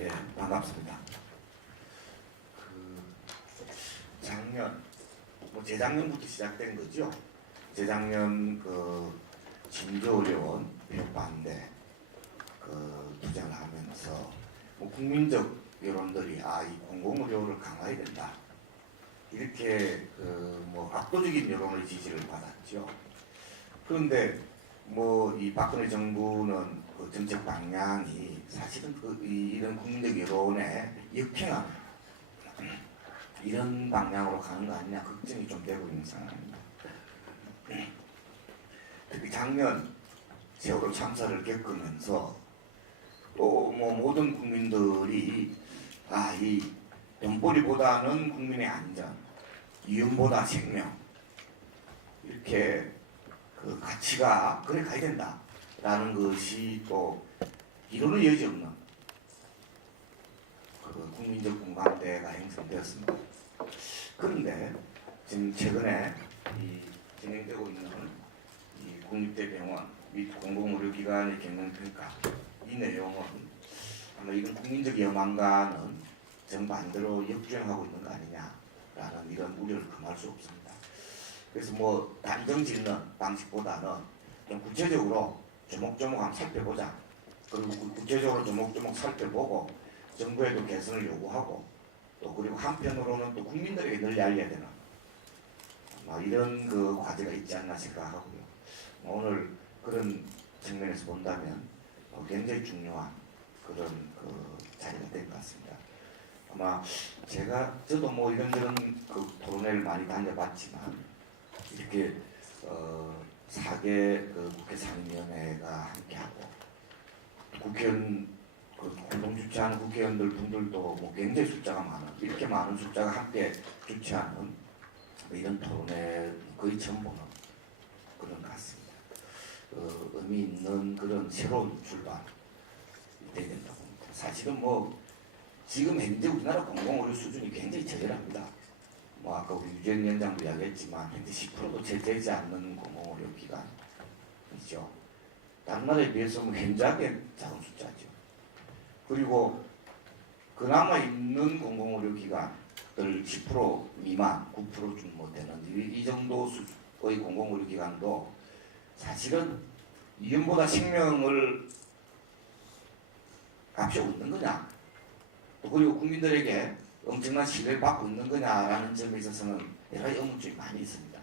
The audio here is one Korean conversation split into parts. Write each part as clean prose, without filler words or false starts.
예, 반갑습니다. 작년, 재작년부터 시작된 거죠. 재작년 진조 어려운 폐반대 투쟁을 하면서 국민적 여론들이 이 공공의료를 강화해야 된다. 이렇게 압도적인 여론의 지지를 받았죠. 그런데 이 박근혜 정부는 정책 방향이 사실은 이런 국민적 여론에 역행하는 이런 방향으로 가는 거 아니냐 걱정이 좀 되고 있는 상황입니다. 특히 작년 세월호 참사를 겪으면서 또 모든 국민들이 이 돈벌이보다는 국민의 안전, 위험보다 생명 이렇게 가치가 그래 가야 된다라는 것이 또 이론의 여지 없는 국민적 공감대가 형성되었습니다. 그런데 지금 최근에 진행되고 있는 국립대병원 및 공공의료기관의 경영평가 이 내용은 아마 이런 국민적 여망과는 정반대로 역주행하고 있는 거 아니냐라는 이런 우려를 금할 수 없습니다. 그래서 단정 짓는 방식보다는 좀 구체적으로 조목조목 한번 살펴보자. 그리고 구체적으로 조목조목 살펴보고 정부에도 개선을 요구하고 또 그리고 한편으로는 또 국민들에게 널리 알려야 되는 이런 과제가 있지 않나 생각하고요. 오늘 그런 측면에서 본다면 굉장히 중요한 그런 자리가 된 것 같습니다. 아마 저도 이런저런 토론회를 많이 다녀봤지만 이렇게 4개 국회 상임위원회가 함께하고 국회의원 공동 주최하는 국회의원들 분들도 굉장히 숫자가 많은 이렇게 많은 숫자가 함께 주최하는 이런 토론회 거의 처음 보는 그런 것 같습니다. 의미 있는 그런 새로운 출발이 돼야 된다고 봅니다. 사실은 지금 현재 우리나라 공공의료 수준이 굉장히 저열합니다. 아까 우리 유재현 위원장도 이야기했지만 현재 10%도 채 되지 않는 공공의료 기관이죠. 다른 나라에 비해서 현저하게 작은 숫자죠. 그리고 그나마 있는 공공의료 기관들 10% 미만, 9%좀 되는 이 정도 수의 공공의료 기관도 사실은 위험보다 생명을 앞세우고 있는 거냐, 또 그리고 국민들에게 엄청난 신뢰를 받고 있는 거냐라는 점에 있어서는 여러 가지 의문점이 많이 있습니다.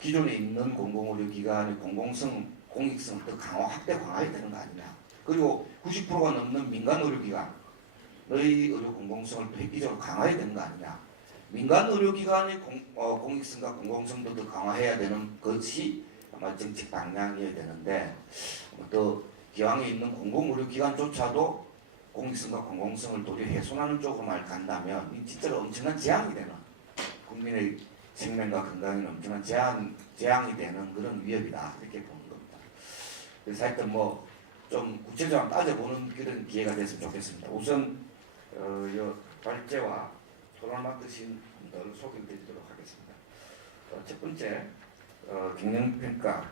기존에 있는 공공의료 기관의 공공성, 공익성을 더 확대 강화해야 되는 거 아니냐. 그리고 90%가 넘는 민간 의료기관의 의료 공공성을 또 획기적으로 강화해야 되는 거 아니냐. 민간 의료기관의 공익성과 공공성도 더 강화해야 되는 것이 아마 정책 방향이어야 되는데 또 기왕에 있는 공공의료기관조차도 공익성과 공공성을 도리어 훼손하는 쪽으로만 간다면 진짜로 엄청난 재앙이 되는 국민의 생명과 건강에 엄청난 재앙이 되는 그런 위협이다 이렇게 보는 겁니다. 그래서 하여튼 좀 구체적으로 따져보는 그런 기회가 됐으면 좋겠습니다. 우선 발제와 토론을 맡으신 분들을 소개드리도록 하겠습니다. 첫 번째 경영평가의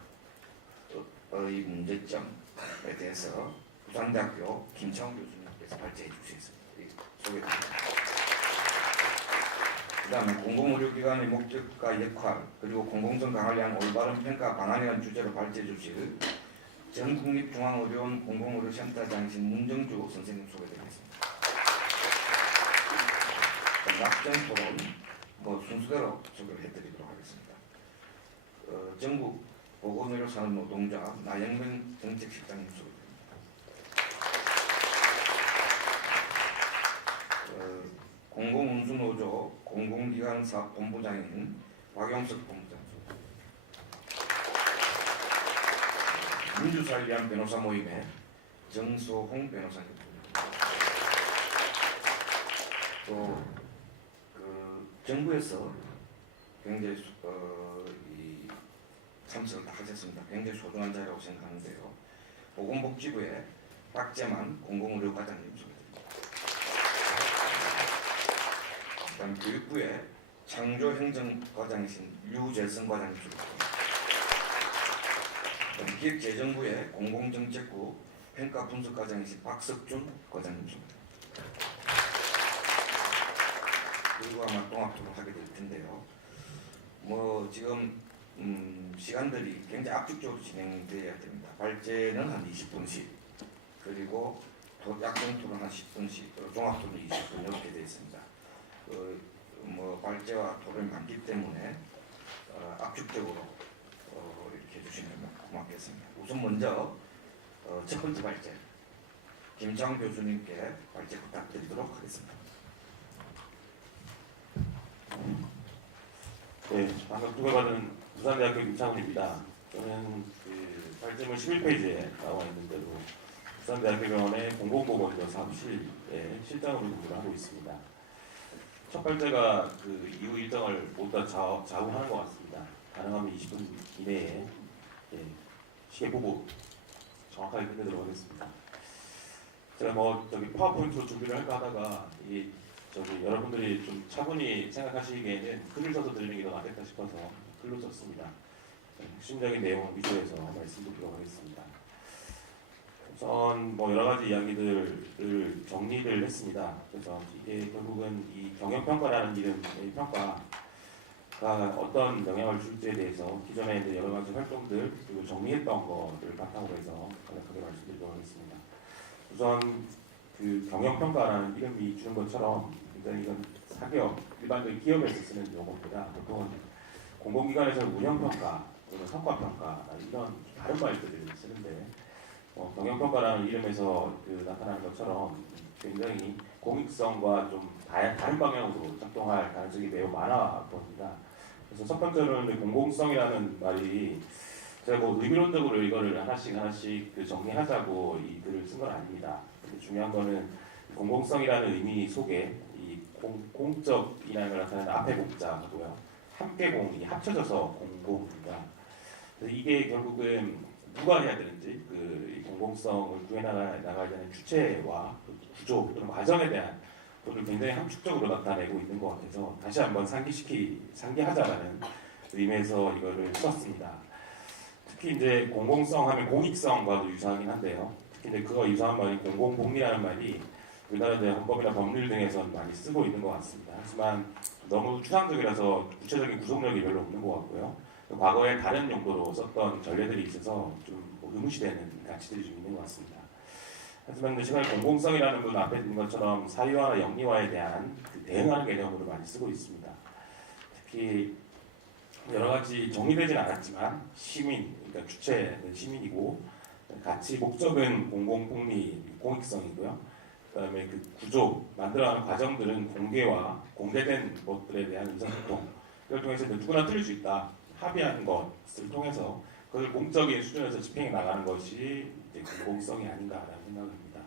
문제점에 대해서 부산대학교 김창훈 교수님께서 발제해 주시겠습니다. 소개드립니다. 그 다음에 공공의료기관의 목적과 역할 그리고 공공성 강화를 위한 올바른 평가 방안이라는 주제로 발제해 주실 전국립중앙의료원 공공의료센터장이신 문정주 선생님 소개드리겠습니다. 약정 토론 순서대로 소개를 해드리도록 하겠습니다. 전국 보건의료산업노동자 나영명 정책실장님 소개드립니다. 공공운수노조 공공기관사업본부장인 박용석 본부장 소개드립니다. 민주사를 위한 변호사 모임의 정소홍 변호사님 또 정부에서 굉장히 참석을 다 하셨습니다. 굉장히 소중한 자리라고 생각하는데요. 보건복지부의 박재만 공공의료과장님 소개드립니다. 그다음 교육부의 창조행정과장이신 유재성 과장님 소개드립니다. 기획재정부의 공공정책부 평가 분석 과장이신 박석준 과장님입니다. 그리고 아마 통합토론 하게 될 텐데요. 뭐 지금 시간들이 굉장히 압축적으로 진행돼야 됩니다. 발제는 한 20분씩, 그리고 약정 토론 한 10분씩, 그리고 종합 토론 20분 이렇게 되어 있습니다. 뭐 발제와 토론이 많기 때문에 압축적으로 이렇게 해주시면 고맙겠습니다. 우선 먼저 첫 번째 발제, 김창 교수님께 발제 부탁드리도록 하겠습니다. 네, 방금 투표받은 부산대학교 김창훈입니다. 저는 그 발제문 11페이지에 나와 있는 대로 부산대학교병원의 공공보건의료 사무실에 실장으로 근무를 하고 있습니다. 첫 발제가 그 이후 일정을 모두 다 좌우하는 것 같습니다. 가능하면 20분 이내에 시계 보고 정확하게 끝내도록 하겠습니다. 제가 뭐 저기 파워포인트로 준비를 할까 하다가 여러분들이 좀 차분히 생각하시기에는 글을 써서 드리는 게 더 낫겠다 싶어서 글로 썼습니다. 핵심적인 내용을 위주해서 말씀드리도록 하겠습니다. 우선 뭐 여러 가지 이야기들을 정리를 했습니다. 그래서 이게 결국은 이 경영평가라는 이름의 평가가 어떤 영향을 줄지에 대해서 기존에 이제 여러 가지 활동들 그리고 정리했던 거를 바탕으로 해서 간략하게 말씀드리도록 하겠습니다. 우선 그 경영평가라는 이름이 주는 것처럼 굉장히 이건 사기업, 일반적인 기업에서 쓰는 용어보다 보통은 공공기관에서는 운영평가, 또는 성과평가 이런 다른 말들을 쓰는데 경영평가라는 이름에서 나타나는 것처럼 굉장히 공익성과 좀 다른 방향으로 작동할 가능성이 매우 많아 보입니다. 그래서 첫 번째로는 공공성이라는 말이 제가 뭐 의미론적으로 이거를 하나씩 정리하자고 이 글을 쓴 건 아닙니다. 근데 중요한 거는 공공성이라는 의미 속에 이 공적이라는 걸 나타내는 앞에 공자하고요. 함께 공이 합쳐져서 공공입니다. 그래서 이게 결국은 누가 해야 되는지 이 공공성을 구해나가야 되는 주체와 구조 또는 과정에 대한 것을 굉장히 함축적으로 나타내고 있는 것 같아서 다시 한번 상기하자라는 의미에서 이거를 썼습니다. 특히 이제 공공성 하면 공익성과도 유사하긴 한데요. 특히 이제 그거 유사한 말이 공공복리라는 말이 우리나라 헌법이나 법률 등에서 많이 쓰고 있는 것 같습니다. 하지만 너무 추상적이라서 구체적인 구속력이 별로 없는 것 같고요. 과거에 다른 용도로 썼던 전례들이 있어서 좀 의무시되는 가치들이 좀 있는 것 같습니다. 하지만 시간에 공공성이라는 건 앞에 있는 것처럼 사유화나 영리화에 대한 대응하는 개념으로 많이 쓰고 있습니다. 특히 여러 가지 정리되지는 않았지만 시민, 그러니까 주체는 시민이고 가치 목적은 공공복리, 공익성이고요. 그다음에 그 구조, 만들어가는 과정들은 공개된 것들에 대한 의사소통 이걸 통해서 누구나 틀릴 수 있다. 합의하는 것을 통해서 그걸 공적인 수준에서 집행해 나가는 것이 이제 공공성이 아닌가라는 생각을 합니다.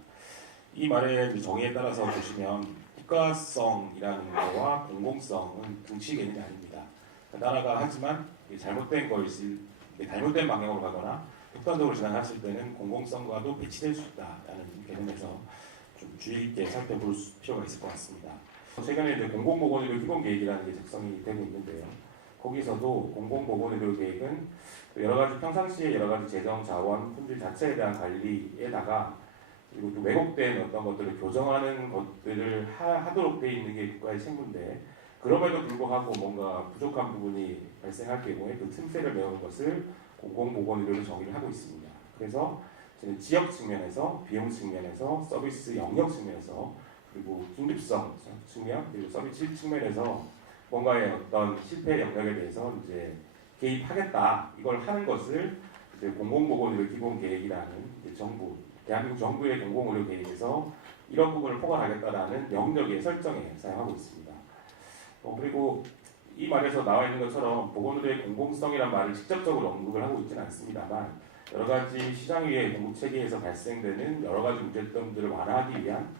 이 말의 정의에 따라서 보시면 국가성이라는 거와 공공성은 등치 개념이 아닙니다. 나라가 하지만 잘못된 방향으로 가거나 극단적으로 진행했을 때는 공공성과도 배치될 수 있다라는 개념에서 좀 주의 있게 살펴볼 필요가 있을 것 같습니다. 최근에 이제 공공보건의료 기본계획이라는 게 작성이 되고 있는데요. 거기서도 공공보건의료 계획은 여러 가지 평상시에 여러 가지 재정 자원 품질 자체에 대한 관리에다가 그리고 또 왜곡된 어떤 것들을 교정하는 것들을 하도록 되어 있는 게 국가의 책무인데 그럼에도 불구하고 뭔가 부족한 부분이 발생할 경우에 그 틈새를 메우는 것을 공공보건의료로 정의를 하고 있습니다. 그래서 저는 지역 측면에서, 비용 측면에서, 서비스 영역 측면에서, 그리고 긴급성 측면, 그리고 서비스 측면에서 뭔가의 어떤 실패 영역에 대해서 이제 개입하겠다. 이걸 하는 것을 이제 공공보건의료 기본계획이라는 대한민국 정부의 공공의료 계획에서 이런 부분을 포괄하겠다라는 영역의 설정에 사용하고 있습니다. 그리고 이 말에서 나와 있는 것처럼 보건의료의 공공성이라는 말을 직접적으로 언급을 하고 있지는 않습니다만 여러 가지 시장 위의 공급 체계에서 발생되는 여러 가지 문제점들을 완화하기 위한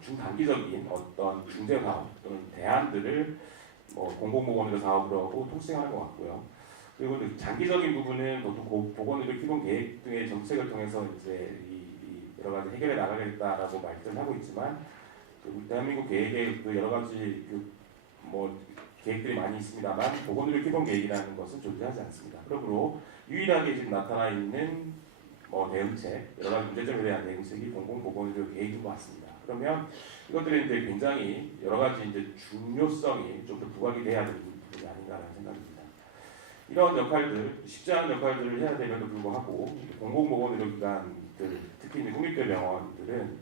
중단기적인 어떤 중재 사업 또는 대안들을 공공보건의료 사업으로 하고 통칭하는 것 같고요. 그리고 장기적인 부분은 보통 보건의료 기본 계획 등의 정책을 통해서 이제 여러 가지 해결해 나가겠다라고 말씀을 하고 있지만 대한민국 계획에 여러 가지 계획들이 많이 있습니다만 보건의료 기본 계획이라는 것은 존재하지 않습니다. 그러므로 유일하게 지금 나타나 있는 뭐 대응책, 여러 가지 문제점에 대한 대응책이 공공보건의료 계획인 것 같습니다. 그러면 이것들이 이제 굉장히 여러 가지 이제 중요성이 좀 더 부각이 돼야 되는 부분이 아닌가라는 생각입니다. 이런 역할들, 쉽지 않은 역할들을 해야 됨에도 불구하고 공공보건의료기관들, 특히 이제 국립대병원들은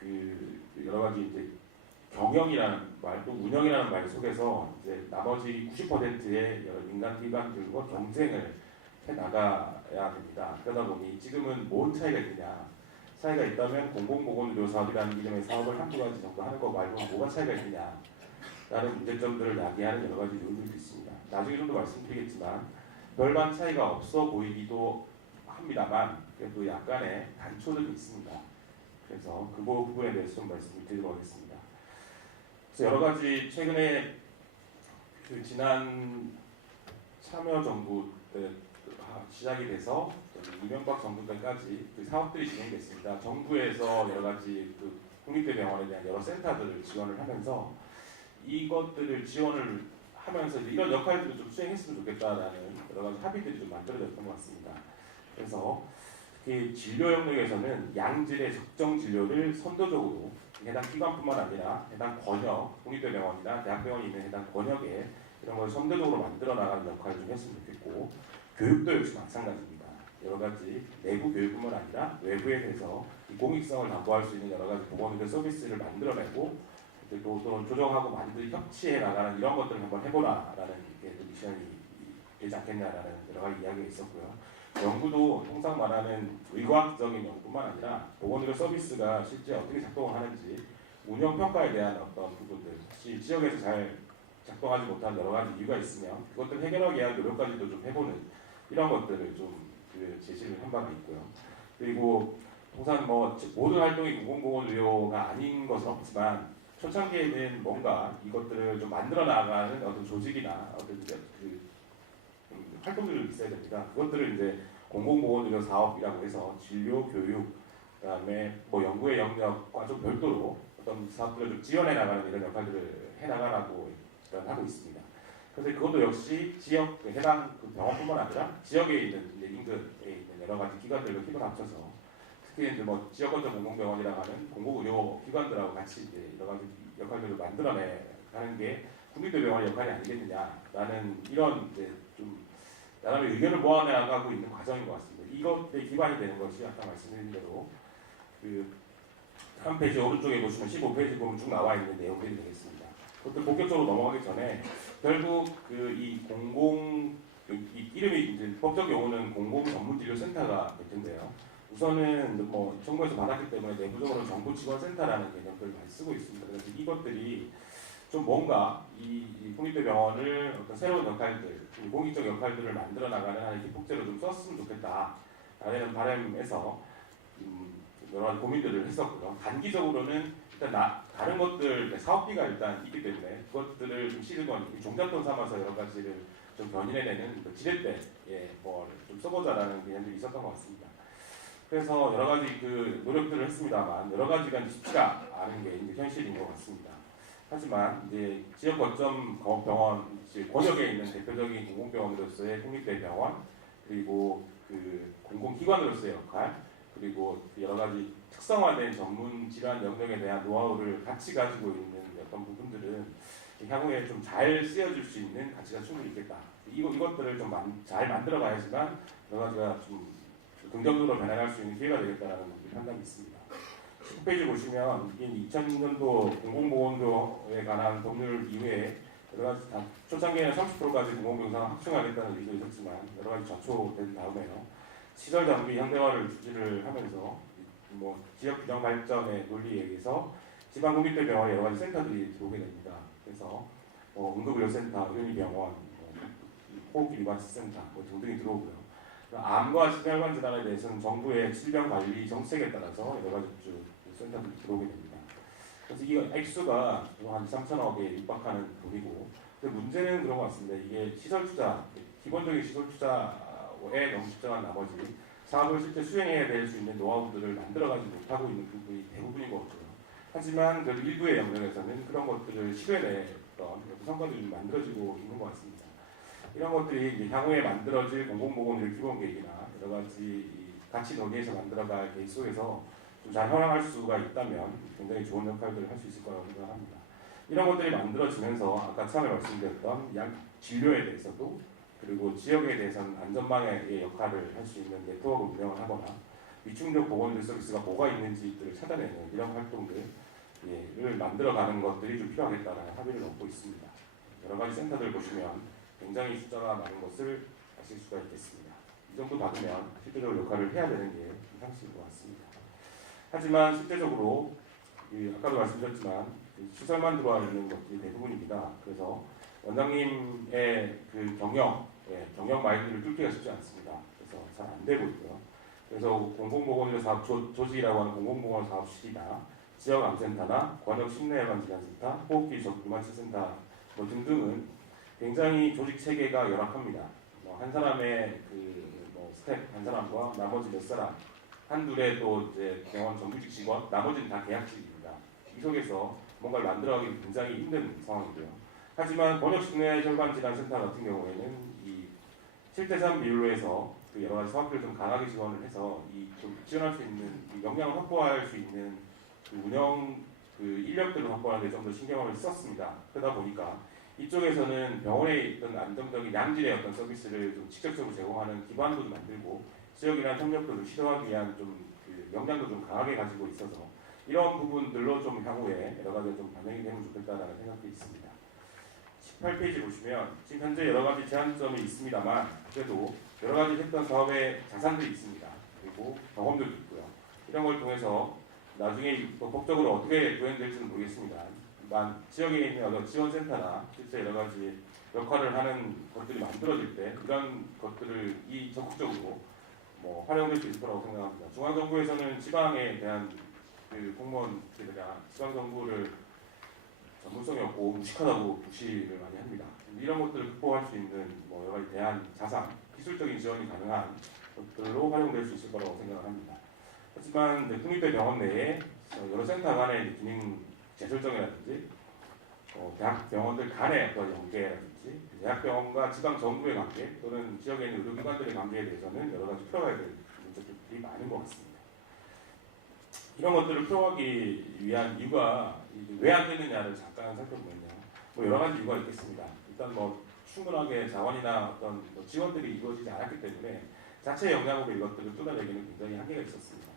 그 여러 가지 이제 경영이라는 말, 또 운영이라는 말 속에서 이제 나머지 90%의 여러 민간 기관들과 경쟁을 해 나가야 됩니다. 그러다 보니 지금은 뭔 차이가 있느냐? 차이가 있다면 공공보건의료 사업이라는 이름의 사업을 한두 가지 정도 하는 거 말고 뭐가 차이가 있느냐? 라는 문제점들을 야기하는 여러 가지 요인들도 있습니다. 나중에 좀 더 말씀드리겠지만 별반 차이가 없어 보이기도 합니다만 그래도 약간의 단초들이 있습니다. 그래서 그 부분에 대해서 좀 말씀을 드리도록 하겠습니다. 그래서 여러 가지 최근에 그 지난 참여정부 때 시작이 돼서 이명박 정부 때까지 그 사업들이 진행됐습니다. 정부에서 여러 가지 그 국립대병원에 대한 여러 센터들을 지원을 하면서 이것들을 지원을 하면서 이런 역할들을 좀 수행했으면 좋겠다라는 여러 가지 합의들이 좀 만들어졌던 것 같습니다. 그래서 특히 진료 영역에서는 양질의 적정 진료를 선도적으로 해당 기관뿐만 아니라 해당 권역, 국립대병원이나 대학병원이 있는 해당 권역에 이런 걸 선도적으로 만들어 나가는 역할을 좀 했으면 좋겠고 교육도 역시 마찬가지입니다. 여러 가지 내부 교육뿐만 아니라 외부에 대해서 이 공익성을 담보할 수 있는 여러 가지 보건의료 서비스를 만들어내고 또 조정하고 협치해 나가는 이런 것들을 한번 해보라라는 게 미션이 되지 않겠냐라는 여러 가지 이야기가 있었고요. 연구도 통상 말하는 의과학적인 연구뿐만 아니라 보건의료 서비스가 실제 어떻게 작동을 하는지 운영 평가에 대한 어떤 부분들, 혹시 지역에서 잘 작동하지 못한 여러 가지 이유가 있으면 그것들 해결하기 위한 노력까지도 좀 해보는 이런 것들을 좀 제시를 한 바가 있고요. 그리고 통상 뭐 모든 활동이 공공보건의료가 아닌 것은 없지만 초창기에는 뭔가 이것들을 좀 만들어 나가는 어떤 조직이나 어떤 활동들이 있어야 됩니다. 그것들을 이제 공공보건의료 사업이라고 해서 진료, 교육, 그다음에 뭐 연구의 영역과 좀 별도로 어떤 사업들을 좀 지원해 나가는 이런 역할들을 해 나가라고 하고 있습니다. 그래서 그것도 역시 지역 해당 그 병원뿐만 아니라 지역에 있는 이제 인근에 있는 여러 가지 기관들과 힘을 합쳐서 특히 이제 뭐 지역 거점 공공병원이라고 하는 공공의료 기관들하고 같이 이제 여러 가지 역할들을 만들어내가는 게 국립대병원의 역할이 아니겠느냐라는 이런 이제 좀 나름의 의견을 모아내가고 있는 과정인 것 같습니다. 이것에 기반이 되는 것이 아까 말씀드린 대로 그 한 페이지 오른쪽에 보시면 15페이지 보면 쭉 나와 있는 내용들이 되겠습니다. 그것들 본격적으로 넘어가기 전에 결국 그 이 이름이 이제 법적 용어는 공공전문진료센터가 될 텐데요. 우선은 뭐 정부에서 받았기 때문에 내부적으로 정부지원센터라는 개념들을 많이 쓰고 있습니다. 그래서 이것들이 좀 뭔가 이 국립대병원을 어떤 새로운 역할들, 공익적 역할들을 만들어 나가는 하나의 기폭제로 좀 썼으면 좋겠다라는 바람에서 여러 가지 고민들을 했었고요. 단기적으로는 일단 다른 것들 사업비가 일단 있기 때문에 그것들을 좀 시드건 종잣돈 삼아서 여러 가지를 좀 견인해내는 지렛대에 뭐좀 써보자라는 개념들이 있었던 것 같습니다. 그래서 여러 가지 그 노력들을 했습니다만 여러 가지가 쉽지가 않은 게 이제 현실인 것 같습니다. 하지만 이제 지역 거점 병원, 권역에 있는 대표적인 공공병원으로서의 국립대병원 그리고 그 공공기관으로서의 역할 그리고 여러 가지 특성화된 전문 질환 영역에 대한 노하우를 같이 가지고 있는 어떤 부분들은 향후에 좀 잘 쓰여질 수 있는 가치가 충분히 있겠다. 이것들을 좀 잘 만들어 가야지만 여러 가지가 좀 긍정적으로 변화할 수 있는 기회가 되겠다라는 판단이 있습니다. 10페이지 보시면 이게 2000년도 공공보건료에 관한 법률 이후에 여러 가지 초창기에는 30%까지 공공병상을 확충하겠다는 의지도 있었지만 여러 가지 좌초된 다음에요. 시설 장비 현대화를 주지를 하면서 뭐 지역 균형 발전의 논리에 의해서 지방 국립대병원에 여러 가지 센터들이 들어오게 됩니다. 그래서 응급의료센터, 의료병원, 호흡기관센터 등등이 들어오고요. 암과 심혈관 질환에 대해서는 정부의 질병관리 정책에 따라서 여러 가지 센터들이 들어오게 됩니다. 그래서 이 액수가 한 3천억에 육박하는 돈이고, 문제는 그런 것 같습니다. 이게 시설 투자, 기본적인 시설 투자에 너무 집중한 나머지 사업을 실제 수행해야 될 수 있는 노하우들을 만들어가지 못하고 있는 부분이 대부분인 것 같고요. 하지만 그 일부의 영역에서는 그런 것들을 실현했던 성과들이 만들어지고 있는 것 같습니다. 이런 것들이 이제 향후에 만들어질 공공보건의료 기본계획이나 여러 가지 같이 논의해서 만들어갈 계획 속에서 좀 잘 활용할 수가 있다면 굉장히 좋은 역할들을 할 수 있을 거라고 생각합니다. 이런 것들이 만들어지면서 아까 처음에 말씀드렸던 진료에 대해서도 그리고 지역에 대해서는 안전망의 역할을 할 수 있는 네트워크 운영을 하거나 위충적 보건의료 서비스가 뭐가 있는지들을 찾아내는 이런 활동들을 만들어가는 것들이 좀 필요하겠다는 합의를 얻고 있습니다. 여러 가지 센터들 보시면 굉장히 숫자가 많은 것을 아실 수가 있겠습니다. 이 정도 받으면 실제적으로 역할을 해야 되는 게 상식인 것 같습니다. 하지만 실제적으로 아까도 말씀드렸지만 시설만 들어와 있는 것들이 대부분입니다. 그래서 원장님의 그 경영 마인드를 뚫기가 쉽지 않습니다. 그래서 잘 안 되고 있고요. 그래서 공공보건의료 사업 조직이라고 하는 공공보건 사업실이나 지역 암센터나 권역 심내예방질환센터, 호흡기 비만치센터 등등은 굉장히 조직 체계가 열악합니다. 한 사람의 스텝 한 사람과 나머지 몇 사람 한둘의 또 이제 병원 정규직 직원, 나머지는 다 계약직입니다. 이 속에서 뭔가를 만들어가기 굉장히 힘든 상황이고요. 하지만 권역 심내 혈관 질환 센터 같은 경우에는 이 7대3 비율로 해서 그 여러 가지 사업들을 좀 강하게 지원을 해서 좀 지원할 수 있는 역량을 확보할 수 있는 그 운영 인력들을 확보하는 데 좀 더 신경을 썼습니다. 그러다 보니까 이쪽에서는 병원에 있던 안정적인 양질의 어떤 서비스를 좀 직접적으로 제공하는 기반도 만들고 지역이나 협력도 시도하기 위한 그 역량도 좀 강하게 가지고 있어서 이런 부분들로 좀 향후에 여러 가지 좀 반영이 되면 좋겠다라는 생각이 있습니다. 18페이지 보시면 지금 현재 여러 가지 제한점이 있습니다만 그래도 여러 가지 했던 사업의 자산들이 있습니다. 그리고 경험들도 있고요. 이런 걸 통해서 나중에 법적으로 어떻게 구현될지는 모르겠습니다. 지역에 있는 어떤 지원센터나 실제 여러 가지 역할을 하는 것들이 만들어질 때 이런 것들을 적극적으로 활용될 수 있을 거라고 생각합니다. 중앙정부에서는 지방에 대한 그 공무원들이나 지방정부를 전문성이 없고 무식하다고 무시를 많이 합니다. 이런 것들을 극복할 수 있는 여러 가지 대안, 자산, 기술적인 지원이 가능한 것들로 활용될 수 있을 거라고 생각을 합니다. 하지만 국립대 병원 내에 여러 센터 간의 기능 재설정이라든지 대학병원들 간의 어떤 연계라든지 대학병원과 지방정부의 관계 또는 지역에 있는 의료기관들의 관계에 대해서는 여러 가지 풀어가야 될 문제들이 많은 것 같습니다. 이런 것들을 풀어가기 위한 이유가 왜 안 되느냐를 잠깐 살펴보면요. 여러 가지 이유가 있겠습니다. 일단 충분하게 자원이나 어떤 지원들이 이루어지지 않았기 때문에 자체 역량으로 이것들을 뚫어내기는 굉장히 한계가 있었습니다.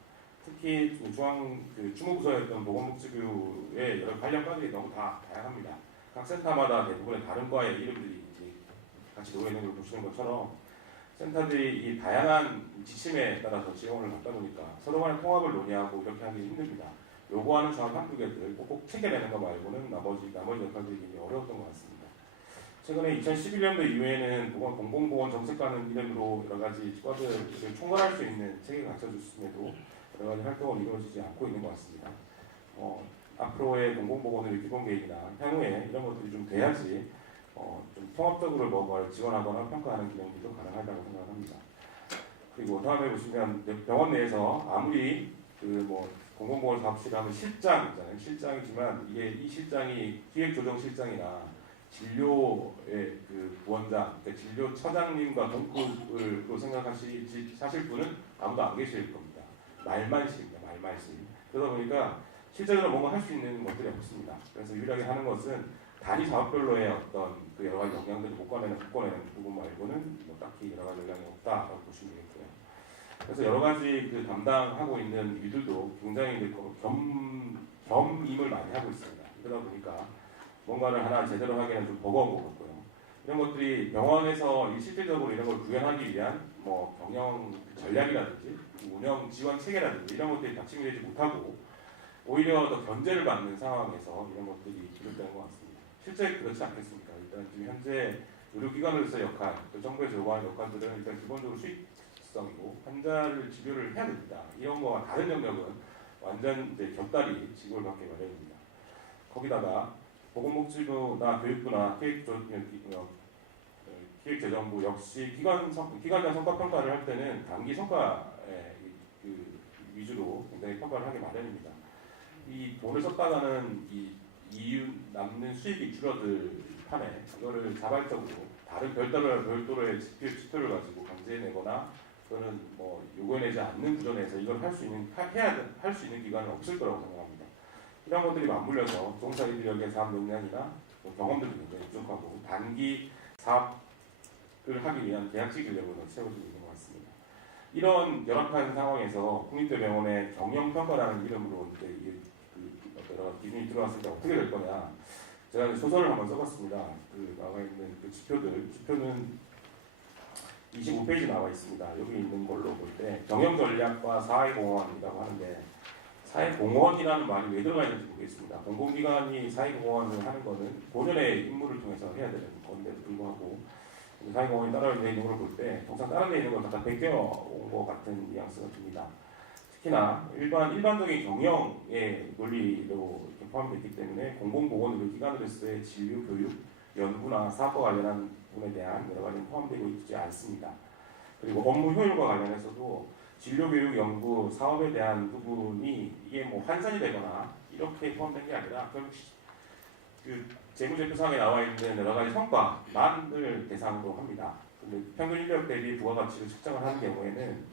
특히 주무부서였던 보건복지부의 여러 관련 과들이 너무 다양합니다. 각 센터마다 대부분의 다른 과의 이름들이 같이 놓여 있는 걸 보시는 것처럼 센터들이 이 다양한 지침에 따라서 지원을 받다 보니까 서로 간의 통합을 논의하고 이렇게 하기 힘듭니다. 요구하는 사업 한두 개들 꼭 챙겨내는 거 말고는 나머지 역할들이 굉장히 어려웠던 것 같습니다. 최근에 2011년도 이후에는 공공보건 정책과는 이름으로 여러 가지 과들을 총괄할 수 있는 체계가 갖춰졌음에도 여러 가지 활동은 이루어지지 않고 있는 것 같습니다. 앞으로의 공공보건의 기본 계획이나 향후에 이런 것들이 좀 돼야지 좀 통합적으로 뭔가를 지원하거나 평가하는 기능들도 가능하다고 생각합니다. 그리고 다음에 보시면 병원 내에서 아무리 공공보건 사업실 하면 실장이잖아요. 실장이지만 이 실장이 기획조정실장이나 진료의 부원장, 그러니까 진료처장님과 동급으로 사실 분은 아무도 안 계실 겁니다. 말만십니다. 말만심. 그러다 보니까 실제로 뭔가 할 수 있는 것들이 없습니다. 그래서 유일하게 하는 것은 단위 사업별로의 어떤 여러 가지 역량들을 묶어내는 부분 말고는 딱히 여러 가지 역량이 없다라고 보시면 되겠고요. 그래서 여러 가지 담당하고 있는 일들도 굉장히 겸임을 많이 하고 있습니다. 그러다 보니까 뭔가를 하나 제대로 하기에는 좀 버거운 것 같고요. 이런 것들이 병원에서 실질적으로 이런 걸 구현하기 위한 경영 전략이라든지 운영 지원 체계라든지 이런 것들이 받침이 되지 못하고 오히려 더 견제를 받는 상황에서 이런 것들이 비롯되는 것 같습니다. 실제 그렇지 않겠습니까? 일단 지금 현재 의료기관으로서의 역할, 또 정부에서 요구하는 역할들은 일단 기본적으로 수익성이고 환자를 진료를 해야 됩니다. 이런 거와 다른 영역은 완전 곁다리 지급을 받게 마련입니다. 거기다가 보건복지부나 교육부나 기획재정부 역시 기관 간 성과평가를 할 때는 단기 성과의 위주로 굉장히 평가를 하게 마련입니다. 이 돈을 썼다가는 이유 남는 수익이 줄어들 판에 이거를 자발적으로 다른 별도로의 지표를 가지고 강제내거나 그거는 뭐 요구해내지 않는 구조 내에서 이걸 할 수 있는 할 수 있는 기관은 없을 거라고 생각합니다. 이런 것들이 맞물려서 종사인들에게 사업 역량이나 경험들도 굉장히 부족하고 단기 사업을 하기 위한 계약직 인력으로 채워지고 있는 것 같습니다. 이런 열악한 상황에서 국립대병원의 경영평가라는 이름으로 이제 여러 기준이 들어왔을 때 어떻게 될 거냐. 제가 소설을 한번 써봤습니다. 나와 있는 그 지표는 25페이지 나와 있습니다. 여기 있는 걸로 볼 때 경영전략과 사회공헌이라고 하는데 사회공헌이라는 말이 왜 들어가 있는지 모르겠습니다. 공공기관이 사회공헌을 하는 것은 본연의 임무를 통해서 해야 되는 건데도 불구하고 사회공헌이 따로 있는 걸 볼 때 통상 다른 데 있는 걸 갖다 베껴온 것 같은 뉘앙스가 듭니다. 특히나 일반적인 경영의 논리로 이렇게 포함되기 때문에 공공보건 기관으로서의 진료, 교육, 연구나 사업과 관련한 부분에 대한 여러 가지 포함되고 있지 않습니다. 그리고 업무 효율과 관련해서도 진료, 교육, 연구, 사업에 대한 부분이 이게 뭐 환산이 되거나 이렇게 포함된 게 아니라 그 재무제표상에 나와 있는 여러 가지 성과만을 대상으로 합니다. 근데 평균 인력 대비 부가가치를 측정을 하는 경우에는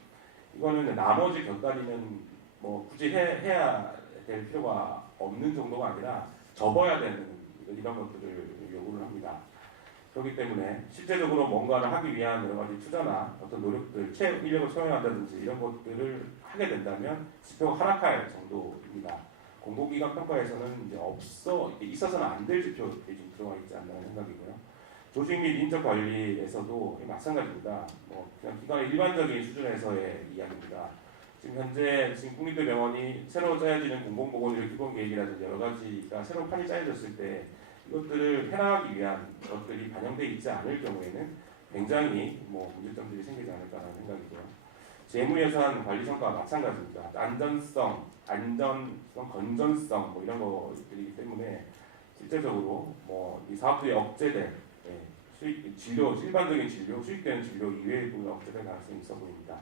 이거는 나머지 곁다리는 뭐 굳이 해야 될 필요가 없는 정도가 아니라 접어야 되는 이런 것들을 요구를 합니다. 그렇기 때문에 실제적으로 뭔가를 하기 위한 여러 가지 투자나 어떤 노력들, 인력을 채용한다든지 이런 것들을 하게 된다면 지표가 하락할 정도입니다. 공공기관 평가에서는 이제 있어서는 안 될 지표들이 좀 들어가 있지 않나 생각이고요. 조직 및 인적 관리에서도 마찬가지입니다. 뭐 그냥 기관의 일반적인 수준에서의 이야기입니다. 지금 국립대병원이 새로 짜여지는 공공보건의료 기본 계획이라든지 여러 가지가 새로 판이 짜여졌을 때 이것들을 해나가기 위한 것들이 반영되어 있지 않을 경우에는 굉장히 뭐 문제점들이 생기지 않을까라는 생각이고요. 재무예산 관리 성과와 마찬가지입니다. 안전성, 건전성 뭐 이런 것들이기 때문에 실제적으로 뭐 이 사업들이 억제된 일반적인 진료, 수익되는 진료 이외의 부분에 억제될 가능성이 있어 보입니다.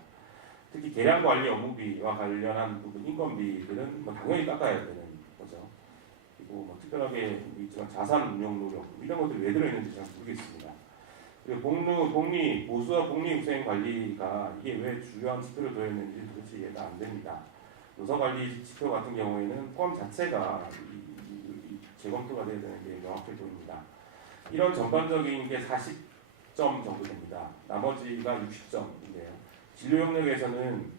특히 계량 관리 업무비와 관련한 부분 인건비들은 뭐 당연히 깎아야 되는 거죠. 그리고 뭐 특별하게 있지만 자산 운용 노력 이런 것들이 왜 들어있는지 잘 모르겠습니다. 그리고 복리, 보수와 복리후생 관리가 이게 왜 중요한 지표로 되어 있는지 도대체 이해가 안 됩니다. 노사관리 지표 같은 경우에는 포함 자체가 재검토가 되어야 되는 게 명확해 보입니다. 이런 전반적인 게 40점 정도 됩니다. 나머지가 60점인데요. 진료 영역에서는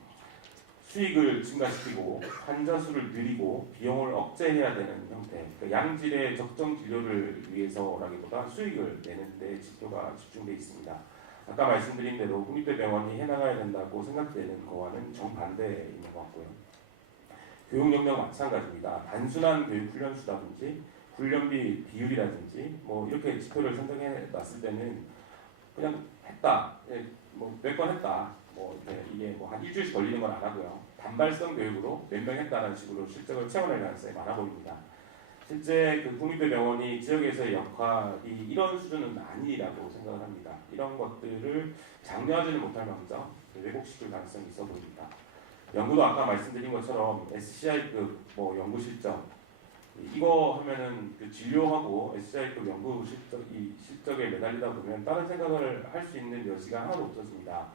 수익을 증가시키고 환자 수를 늘리고 비용을 억제해야 되는 형태, 그러니까 양질의 적정 진료를 위해서라기보다 수익을 내는 데 지표가 집중되어 있습니다. 아까 말씀드린 대로 국립대병원이 해나가야 된다고 생각되는 거와는 정반대인 것 같고요. 교육 영역 마찬가지입니다. 단순한 교육 훈련수라든지 훈련비 비율이라든지 뭐 이렇게 지표를 선정해 놨을 때는 그냥 했다, 뭐 몇 건 했다, 뭐 이게 뭐 한 일주일씩 걸리는 건 안 하고요. 단발성 교육으로 몇 명 했다는 식으로 실적을 채워낼 가능성이 많아 보입니다. 실제 그 국립대병원이 지역에서의 역할이 이런 수준은 아니라고 생각을 합니다. 이런 것들을 장려하지는 못할 망정 왜곡시킬 가능성이 있어 보입니다. 연구도 아까 말씀드린 것처럼 SCI급 뭐 연구 실적 이거 하면은 그 진료하고 SCI급 연구 실적에 매달리다 보면 다른 생각을 할 수 있는 여지가 하나도 없어집니다.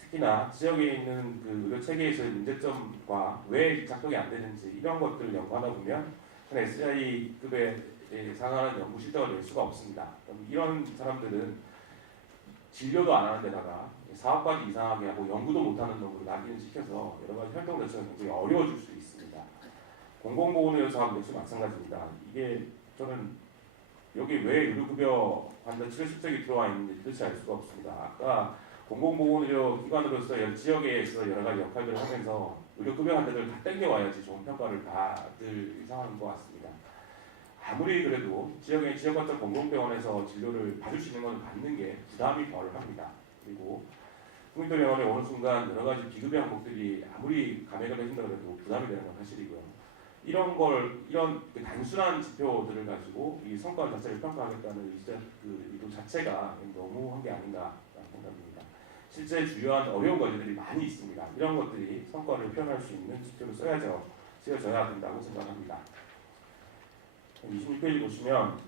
특히나 지역에 있는 그 의료 체계에서의 문제점과 왜 작동이 안 되는지 이런 것들을 연구하다 보면 SCI급에 상하는 연구 실적을 낼 수가 없습니다. 이런 사람들은 진료도 안 하는 데다가 사업까지 이상하게 하고 연구도 못하는 놈으로 낙인을 시켜서 여러 가지 활동 자체가 굉장히 어려워질 수 있습니다. 공공보건의료 사업 역시 마찬가지입니다. 이게 저는 여기 왜 의료급여 환자 치료 실적이 들어와 있는지 도대체 알 수가 없습니다. 아까 공공보건의료 기관으로서 지역에서 여러 가지 역할들을 하면서 의료급여 환자들 다 땡겨와야지 좋은 평가를 받을 상황인 것 같습니다. 아무리 그래도 지역의 지역거점 공공병원에서 진료를 받을 수 있는 건 받는 게 부담이 덜 합니다. 그리고 국립대병원에 어느 순간 여러 가지 비급여 항목들이 아무리 감액을 해준다고 해도 부담이 되는 건 사실이고요. 이런 그 단순한 지표들을 가지고 이 성과 자체를 평가하겠다는 의도 자체가 너무한 게 아닌가라는 생각입니다. 실제 주요한 어려운 과제들이 많이 있습니다. 이런 것들이 성과를 표현할 수 있는 지표로 쓰여져야 된다고 생각합니다. 26페이지 보시면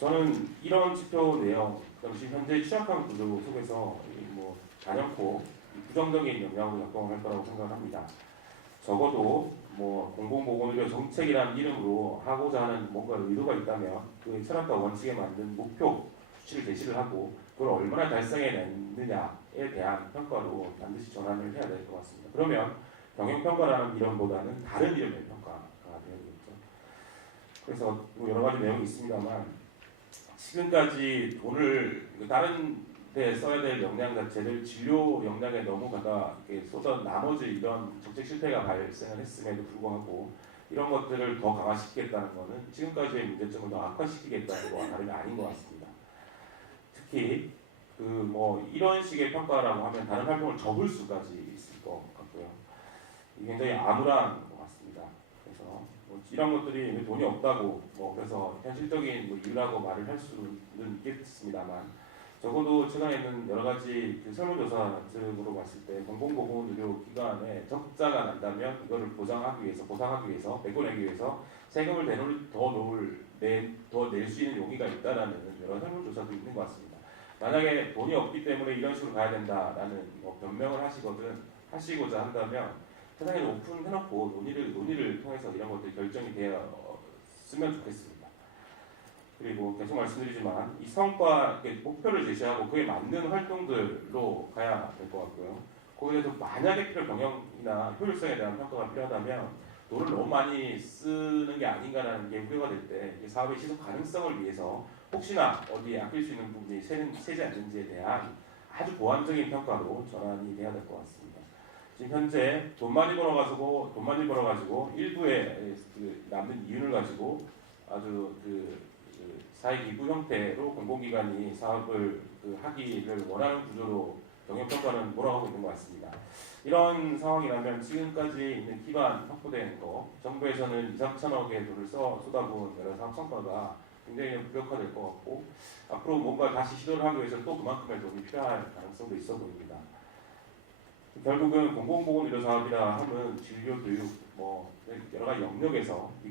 저는 이런 지표 내용, 당시 현재 취약한 구조 속에서 뭐 단연코 부정적인 영향으로 작동할 거라고 생각합니다. 적어도 뭐 공공보건의료 정책이라는 이름으로 하고자 하는 뭔가 의도가 있다면 그 철학과 원칙에 맞는 목표 수치를 제시를 하고 그걸 얼마나 달성해냈느냐에 대한 평가로 반드시 전환을 해야 될 것 같습니다. 그러면 경영평가라는 이름보다는 다른 이름의 평가가 되어야겠죠. 그래서 뭐 여러 가지 내용이 있습니다만 지금까지 돈을 다른 데 써야 될 역량 자체를 진료 역량에 너무 이렇게 쏟아 나머지 이런 정책 실패가 발생을 했음에도 불구하고 이런 것들을 더 강화시키겠다는 것은 지금까지의 문제점을 더 악화시키겠다는 거와 다름이 아닌 것 같습니다. 특히 그 뭐 이런 식의 평가라고 하면 다른 활동을 접을 수까지 있을 것 같고요. 이게 굉장히 암울한 것 같습니다. 그래서 뭐 이런 것들이 돈이 없다고 뭐 그래서 현실적인 뭐 이유라고 말을 할 수는 있겠습니다만 적어도 최근에는 여러 가지 그 설문조사 등으로 봤을 때 공공보건의료기관에 적자가 난다면 이거를 보상하기 위해서 메꿔내기 위해서 세금을 더 낼 수 있는 용의가 있다라는 여러 설문조사도 있는 것 같습니다. 만약에 돈이 없기 때문에 이런 식으로 가야 된다라는 뭐 변명을 하시고자 한다면 세상에 오픈해놓고 논의를 통해서 이런 것들이 결정이 되었으면 좋겠습니다. 그리고 계속 말씀드리지만 이 성과 목표를 제시하고 그에 맞는 활동들로 가야 될 것 같고요. 거기에 대해서 만약에 필요 경영이나 효율성에 대한 평가가 필요하다면 돈을 너무 많이 쓰는 게 아닌가라는 게 우려가 될 때 사업의 지속 가능성을 위해서 혹시나 어디에 아낄 수 있는 부분이 세지 않는지에 대한 아주 보완적인 평가로 전환이 돼야 될 것 같습니다. 지금 현재 돈 많이 벌어가지고 일부의 그 남는 이윤을 가지고 아주 사회기부 형태로 공공기관이 사업을 하기를 원하는 구조로 경영평가는 몰아가고 있는 것 같습니다. 이런 상황이라면 지금까지 있는 기반 확보된 거, 정부에서는 2, 3천억의 돈을 쏟아부은 여러 사업 성과가 굉장히 무력화될 것 같고 앞으로 뭔가 다시 시도를 하기 위해서 또 그만큼의 돈이 필요할 가능성도 있어 보입니다. 결국은 공공보건의료 사업이라 하면 진료, 교육, 뭐 여러 가지 영역에서 이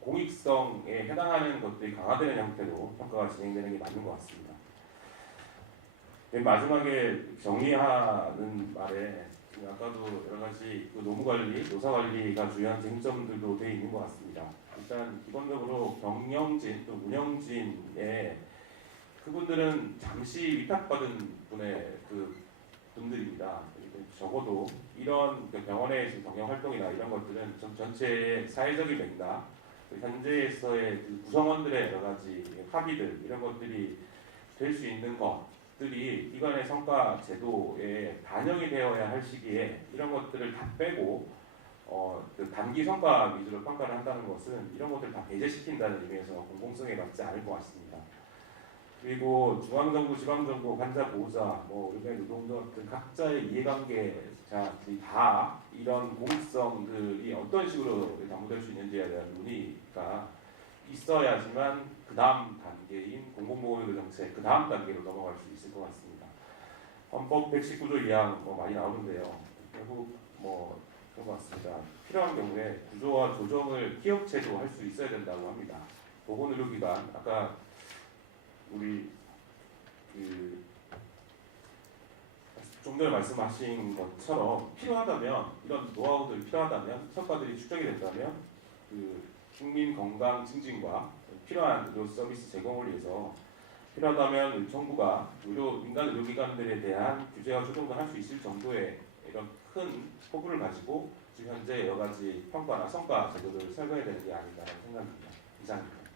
공익성에 해당하는 것들이 강화되는 형태로 평가가 진행되는 게 맞는 것 같습니다. 마지막에 정리하는 말에 아까도 여러 가지 노무관리, 노사관리가 중요한 쟁점들도 되어 있는 것 같습니다. 일단 기본적으로 경영진 또 운영진의 그분들은 잠시 위탁받은 분의 분들입니다. 적어도 이런 병원의 경영 활동이나 이런 것들은 전체의 사회적인 맥락, 현재에서의 구성원들의 여러 가지 합의들 이런 것들이 될 수 있는 것들이 기관의 성과 제도에 반영이 되어야 할 시기에 이런 것들을 다 빼고 단기 성과 위주로 평가를 한다는 것은 이런 것들을 다 배제시킨다는 의미에서 공공성에 맞지 않을 것 같습니다. 그리고 중앙정부, 지방정부, 환자 보호자, 의료계 노동자 등 각자의 이해관계자들이 다 이런 공익성들이 어떤 식으로 담보될 수 있는지에 대한 논의가 있어야지만 그 다음 단계인 공공보건의료 정책, 그 다음 단계로 넘어갈 수 있을 것 같습니다. 헌법 119조 2항 많이 나오는데요. 결국 그런 것 같습니다. 필요한 경우에 구조와 조정을 기업체도 할 수 있어야 된다고 합니다. 보건의료기관, 아까 우리 좀 전에 말씀하신 것처럼 필요하다면 이런 노하우들이 필요하다면 성과들이 축적이 된다면 국민 건강 증진과 필요한 의료 서비스 제공을 위해서 필요하다면 정부가 민간 의료기관들에 대한 규제와 조정도 할 수 있을 정도의 이런 큰 포부를 가지고 지금 현재 여러 가지 평가나 성과 제도를 설명해야 되는 게 아닌가라는 생각입니다. 이상입니다.